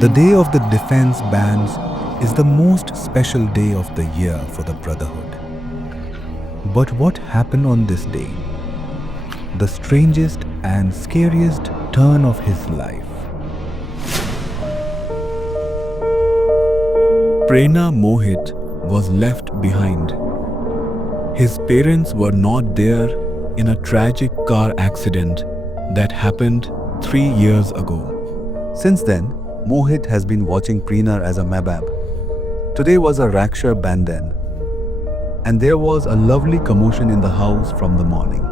The day of the defense bans is the most special day of the year for the Brotherhood. But what happened on this day? The strangest and scariest turn of his life. Prerna Mohit was left behind. His parents were not there in a tragic car accident that happened 3 years ago. Since then, Mohit has been watching Prerna as a mabab. Today was a Raksha Bandhan, and there was a lovely commotion in the house from the morning.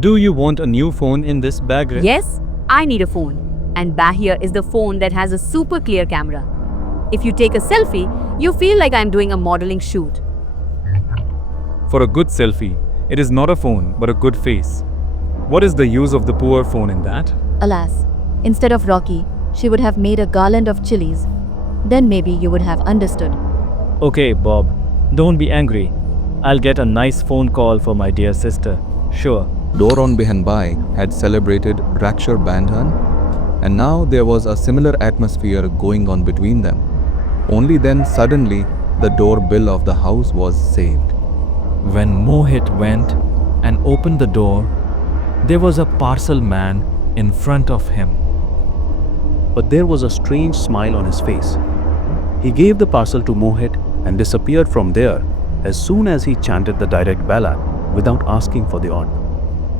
Do you want a new phone in this bag? Yes, I need a phone. And back here is the phone that has a super clear camera. If you take a selfie, you feel like I'm doing a modeling shoot. For a good selfie, it is not a phone but a good face. What is the use of the poor phone in that? Alas, instead of Rocky, she would have made a garland of chilies. Then maybe you would have understood. Okay, Bob, don't be angry. I'll get a nice phone call for my dear sister. Sure. Doron Behenbai had celebrated Raksha Bandhan, and now there was a similar atmosphere going on between them. Only then suddenly the doorbell of the house was saved. When Mohit went and opened the door, there was a parcel man in front of him. But there was a strange smile on his face. He gave the parcel to Mohit and disappeared from there as soon as he chanted the direct ballad without asking for the odd.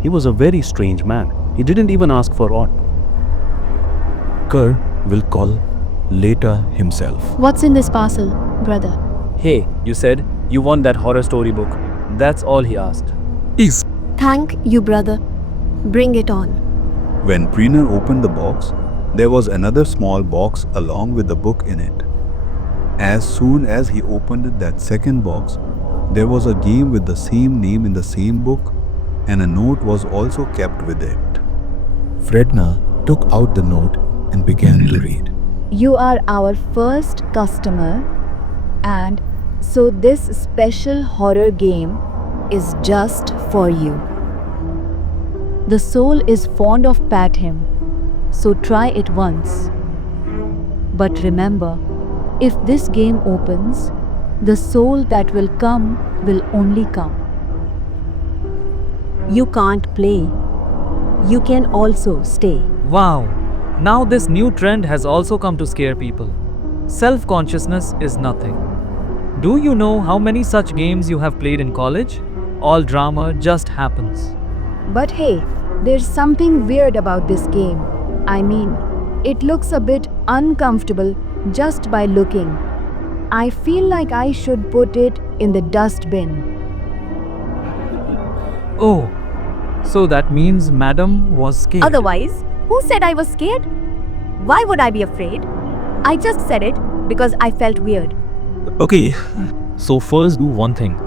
He was a very strange man. He didn't even ask for odd. Kerr will call later himself. What's in this parcel, brother? Hey, you said you want that horror story book. That's all he asked. Thank you, brother. Bring it on. When Prerna opened the box, there was another small box along with the book in it. As soon as he opened that second box, there was a game with the same name in the same book, and a note was also kept with it. Prerna took out the note and began to read. You are our first customer, and so this special horror game is just for you. The soul is fond of pat him, so try it once. But remember, if this game opens, the soul that will come will only come. You can't play. You can also stay. Wow! Now this new trend has also come to scare people. Self-consciousness is nothing. Do you know how many such games you have played in college? All drama just happens. But hey, there's something weird about this game. I mean, it looks a bit uncomfortable just by looking. I feel like I should put it in the dustbin. Oh, so that means Madam was scared. Otherwise, who said I was scared? Why would I be afraid? I just said it because I felt weird. Okay, so first do one thing.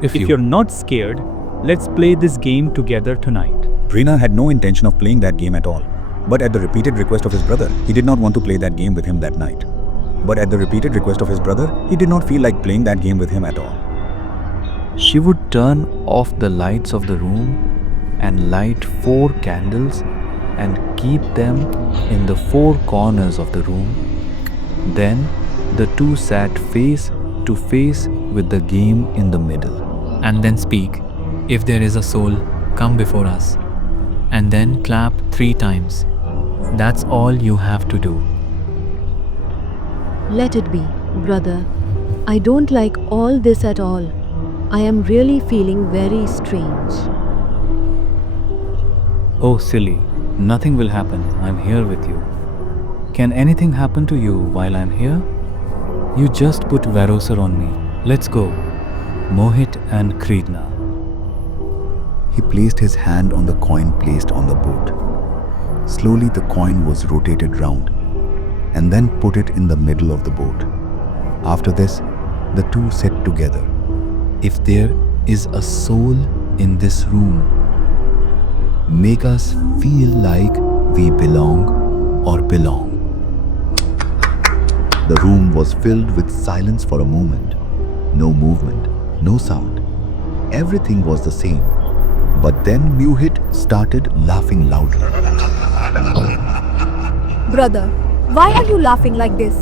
If you're not scared, let's play this game together tonight. Prerna had no intention of playing that game at all. But at the repeated request of his brother, he did not want to play that game with him that night. But at the repeated request of his brother, he did not feel like playing that game with him at all. She would turn off the lights of the room and light 4 candles and keep them in the 4 corners of the room. Then the two sat face to face with the game in the middle. And then speak, if there is a soul, come before us. And then clap 3 times. That's all you have to do. Let it be, brother. I don't like all this at all. I am really feeling very strange. Oh, silly. Nothing will happen. I'm here with you. Can anything happen to you while I'm here? You just put Varosar on me. Let's go. Mohit and Prerna. He placed his hand on the coin placed on the boat. Slowly the coin was rotated round and then put it in the middle of the boat. After this, the two said together, If there is a soul in this room, make us feel like we belong or belong. The room was filled with silence for a moment. No movement, no sound. Everything was the same. But then Mohit started laughing loudly. Brother, Why are you laughing like this?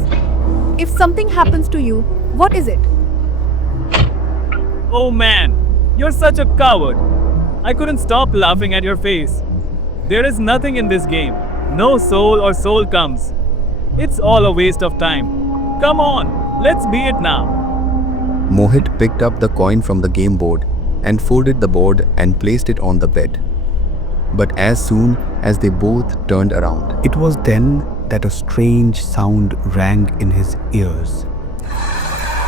If something happens to you, what is it? Oh man, you're such a coward. I couldn't stop laughing at your face. There is nothing in this game. No soul or soul comes. It's all a waste of time. Come on, let's be it now. Mohit picked up the coin from the game board and folded the board and placed it on the bed. But as soon as they both turned around, It was then that a strange sound rang in his ears.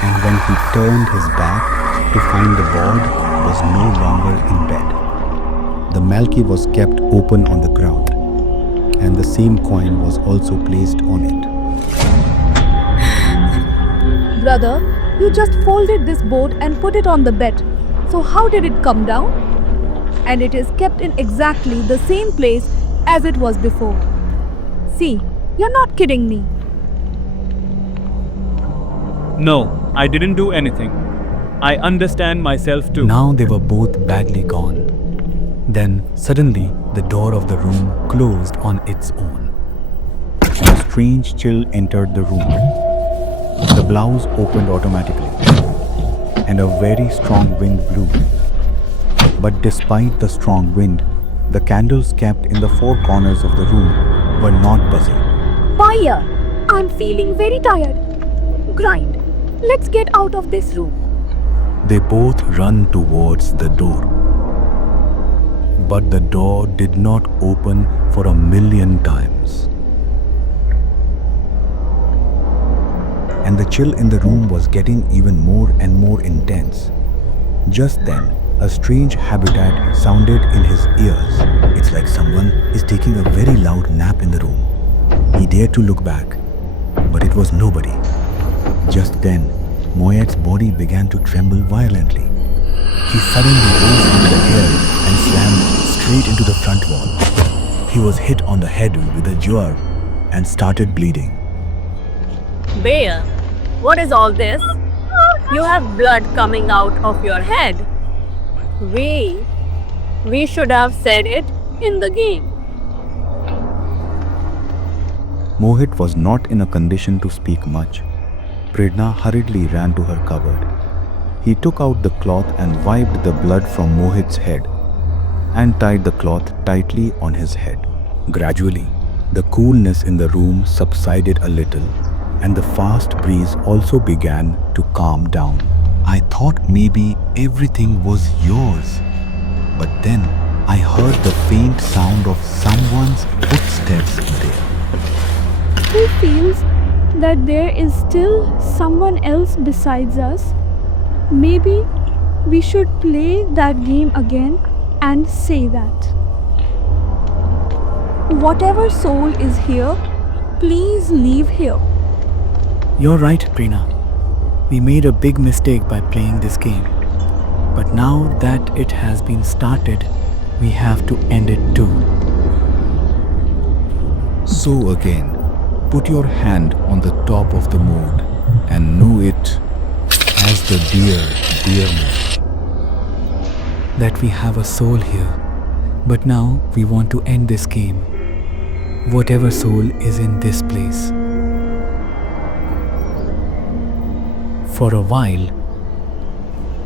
And when he turned his back to find the board was no longer in bed. The Malki was kept open on the ground, and the same coin was also placed on it. Brother, you just folded this board and put it on the bed. So how did it come down? And it is kept in exactly the same place as it was before. See, you're not kidding me. No, I didn't do anything. I understand myself too. Now they were both badly gone. Then suddenly the door of the room closed on its own. A strange chill entered the room. The blouse opened automatically, and a very strong wind blew. But despite the strong wind, the candles kept in the four corners of the room were not buzzing. Fire! I'm feeling very tired. Grind. Let's get out of this room. They both run towards the door. But the door did not open for 1,000,000 times. And the chill in the room was getting even more and more intense. Just then, a strange habitat sounded in his ears. It's like someone is taking a very loud nap in the room. He dared to look back, but it was nobody. Just then, Mohit's body began to tremble violently. He suddenly rose into the air and slammed straight into the front wall. He was hit on the head with a jar and started bleeding. Bear, what is all this? You have blood coming out of your head. We should have said it in the game. Mohit was not in a condition to speak much. Prerna hurriedly ran to her cupboard. He took out the cloth and wiped the blood from Mohit's head and tied the cloth tightly on his head. Gradually, the coolness in the room subsided a little, and the fast breeze also began to calm down. I thought maybe everything was yours, but then I heard the faint sound of someone's footsteps there. Who feels that there is still someone else besides us? Maybe we should play that game again and say that. Whatever soul is here, please leave here. You're right, Prerna. We made a big mistake by playing this game. But now that it has been started, we have to end it too. So again, put your hand on the top of the moon and know it as the dear moon. That we have a soul here. But now we want to end this game. Whatever soul is in this place. For a while,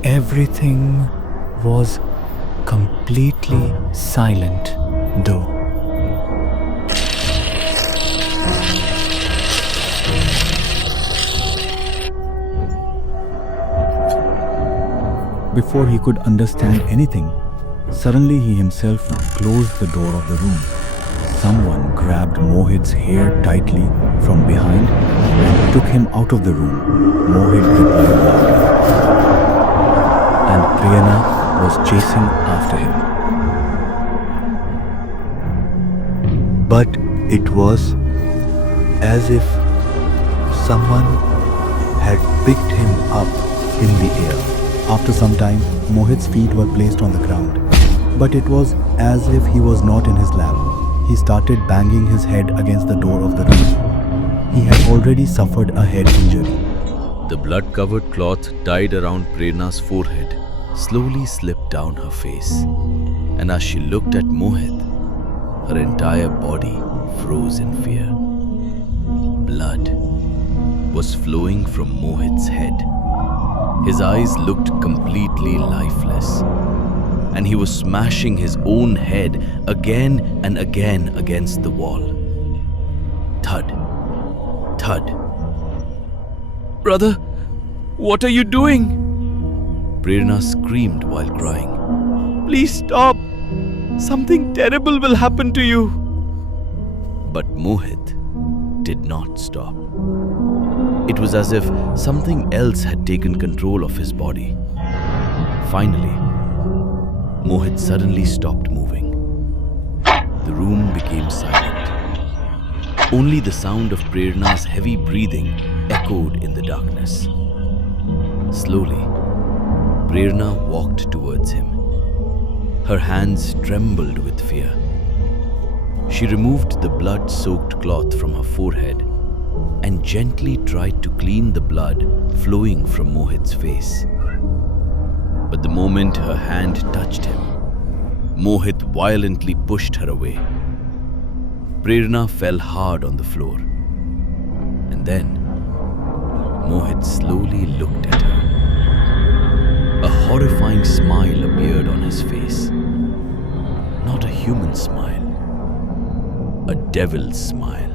everything was completely silent, though. Before he could understand anything, suddenly he himself closed the door of the room. Someone grabbed Mohit's hair tightly from behind and took him out of the room. Mohit replied loudly, and Prerna was chasing after him. But it was as if someone had picked him up in the air. After some time, Mohit's feet were placed on the ground, but it was as if he was not in his lap. He started banging his head against the door of the room. He had already suffered a head injury. The blood-covered cloth tied around Prerna's forehead slowly slipped down her face, and as she looked at Mohit, her entire body froze in fear. was flowing from Mohit's head. His eyes looked completely lifeless, and he was smashing his own head again and again against the wall. Thud, thud. "Brother, what are you doing?" Prerna screamed while crying. "Please stop! Something terrible will happen to you!" But Mohit did not stop. It was as if something else had taken control of his body. Finally, Mohit suddenly stopped moving. The room became silent. Only the sound of Prerna's heavy breathing echoed in the darkness. Slowly, Prerna walked towards him. Her hands trembled with fear. She removed the blood-soaked cloth from her forehead and gently tried to clean the blood flowing from Mohit's face. But the moment her hand touched him, Mohit violently pushed her away. Prerna fell hard on the floor. And then, Mohit slowly looked at her. A horrifying smile appeared on his face. Not a human smile. A devil's smile.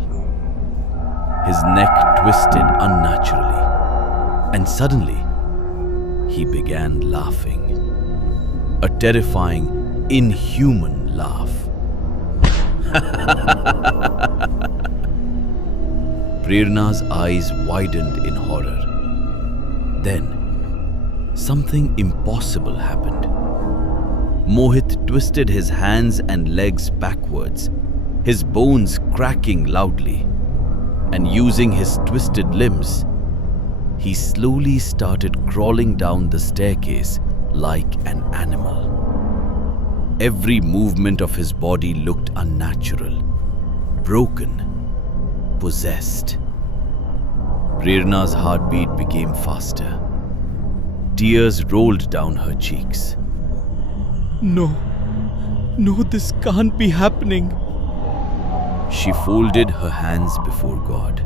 His neck twisted unnaturally, and suddenly, he began laughing. A terrifying, inhuman laugh. Prerna's eyes widened in horror. Then, something impossible happened. Mohit twisted his hands and legs backwards, his bones cracking loudly, and using his twisted limbs, he slowly started crawling down the staircase like an animal. Every movement of his body looked unnatural, broken, possessed. Prerna's heartbeat became faster. Tears rolled down her cheeks. No, this can't be happening. She folded her hands before God.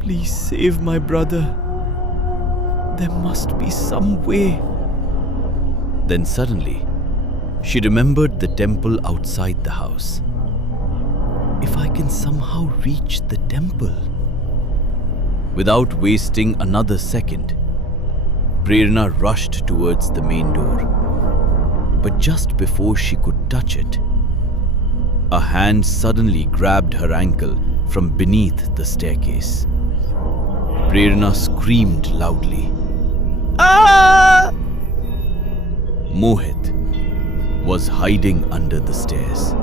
Please save my brother. There must be some way. Then suddenly, she remembered the temple outside the house. If I can somehow reach the temple. Without wasting another second, Prerna rushed towards the main door. But just before she could touch it, a hand suddenly grabbed her ankle from beneath the staircase. Prerna screamed loudly. Ah! Mohit was hiding under the stairs,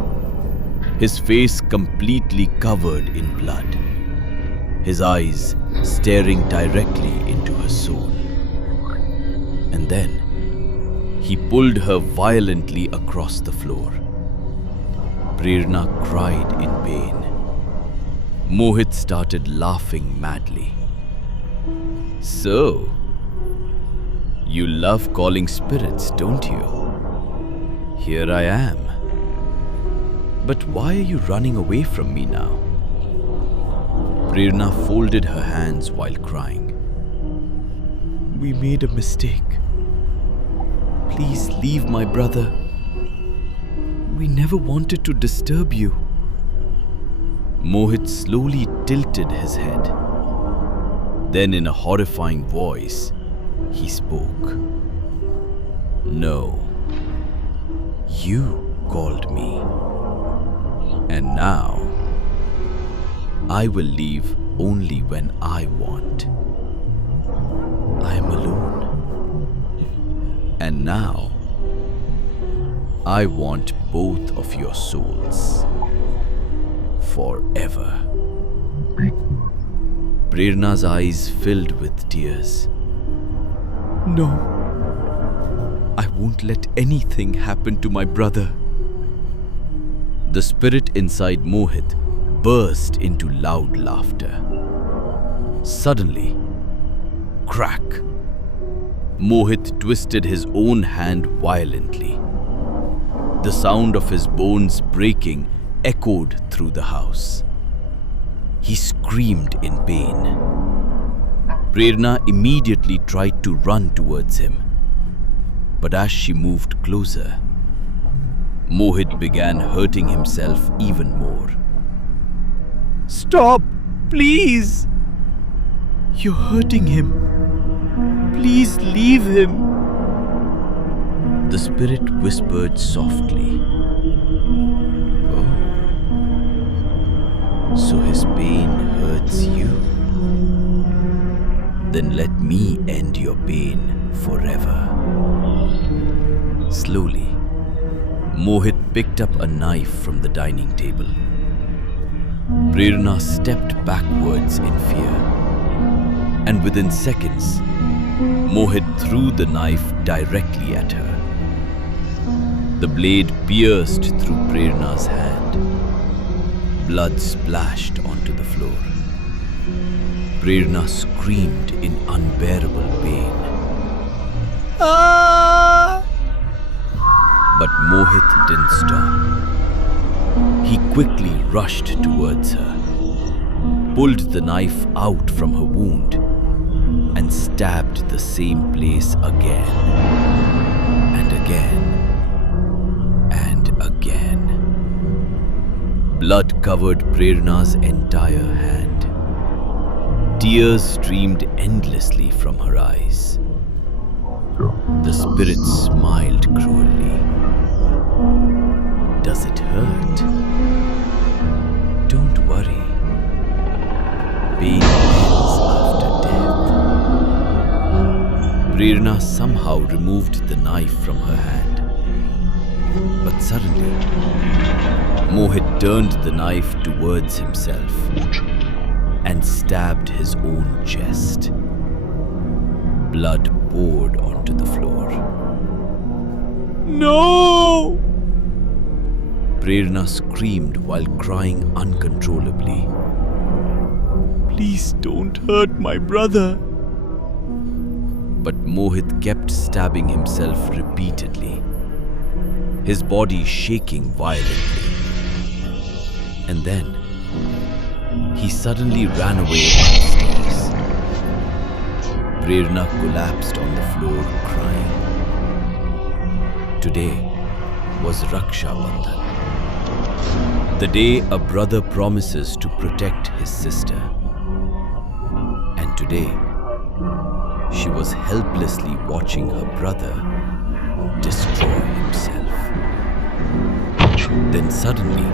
his face completely covered in blood, his eyes staring directly into her soul. And then, he pulled her violently across the floor. Prerna cried in pain. Mohit started laughing madly. So, you love calling spirits, don't you? Here I am. But why are you running away from me now? Prerna folded her hands while crying. We made a mistake. Please leave my brother. We never wanted to disturb you. Mohit slowly tilted his head. Then in a horrifying voice, he spoke. No. You called me. And now, I will leave only when I want. I am alone. And now, I want both of your souls. Forever. Prerna's eyes filled with tears. No. I won't let anything happen to my brother. The spirit inside Mohit burst into loud laughter. Suddenly, crack! Mohit twisted his own hand violently. The sound of his bones breaking echoed through the house. He screamed in pain. Prerna immediately tried to run towards him. But as she moved closer, Mohit began hurting himself even more. Stop! Please! You're hurting him. Please leave him. The spirit whispered softly. Oh, so his pain hurts you? Then let me end your pain forever. Slowly, Mohit picked up a knife from the dining table. Prerna stepped backwards in fear, and within seconds, Mohit threw the knife directly at her. The blade pierced through Prerna's hand. Blood splashed onto the floor. Prerna screamed in unbearable pain. But Mohit didn't stop. He quickly rushed towards her, pulled the knife out from her wound, and stabbed the same place again, and again, and again. Blood covered Prerna's entire hand. Tears streamed endlessly from her eyes. The spirit smiled cruelly. Does it hurt? Don't worry. Pain ends after death. Prerna somehow removed the knife from her hand. But suddenly, Mohit turned the knife towards himself and stabbed his own chest. Blood poured onto the floor. No! Prerna screamed while crying uncontrollably. Please don't hurt my brother. But Mohit kept stabbing himself repeatedly, his body shaking violently. And then, he suddenly ran away upstairs. Prerna collapsed on the floor crying. Today was Raksha Bandhan, the day a brother promises to protect his sister. And today, she was helplessly watching her brother destroy himself. Then suddenly,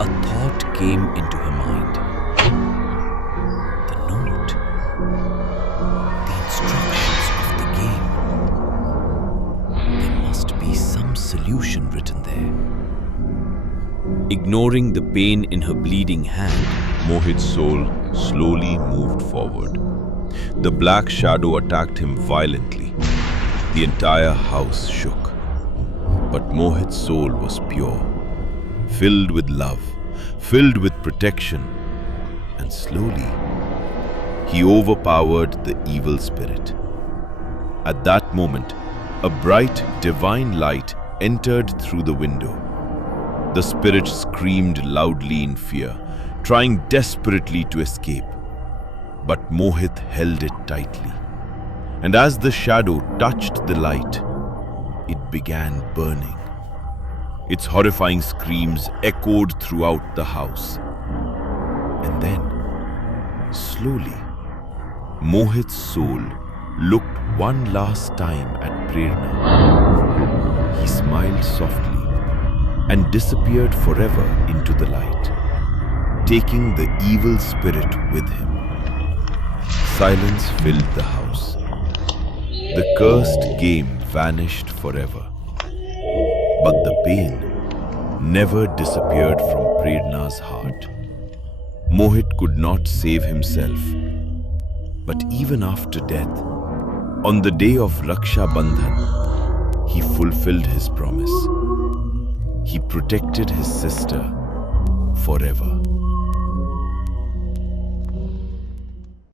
a thought came into her mind. The note. The instructions of the game. There must be some solution written there. Ignoring the pain in her bleeding hand, Mohit's soul slowly moved forward. The black shadow attacked him violently. The entire house shook. But Mohit's soul was pure, filled with love, filled with protection, and slowly, he overpowered the evil spirit. At that moment, a bright, divine light entered through the window. The spirit screamed loudly in fear, trying desperately to escape. But Mohit held it tightly. And as the shadow touched the light, it began burning. Its horrifying screams echoed throughout the house. And then, slowly, Mohit's soul looked one last time at Prerna. He smiled softly and disappeared forever into the light, taking the evil spirit with him. Silence filled the house. The cursed game vanished forever. But the pain never disappeared from Prerna's heart. Mohit could not save himself. But even after death, on the day of Raksha Bandhan, he fulfilled his promise. He protected his sister forever.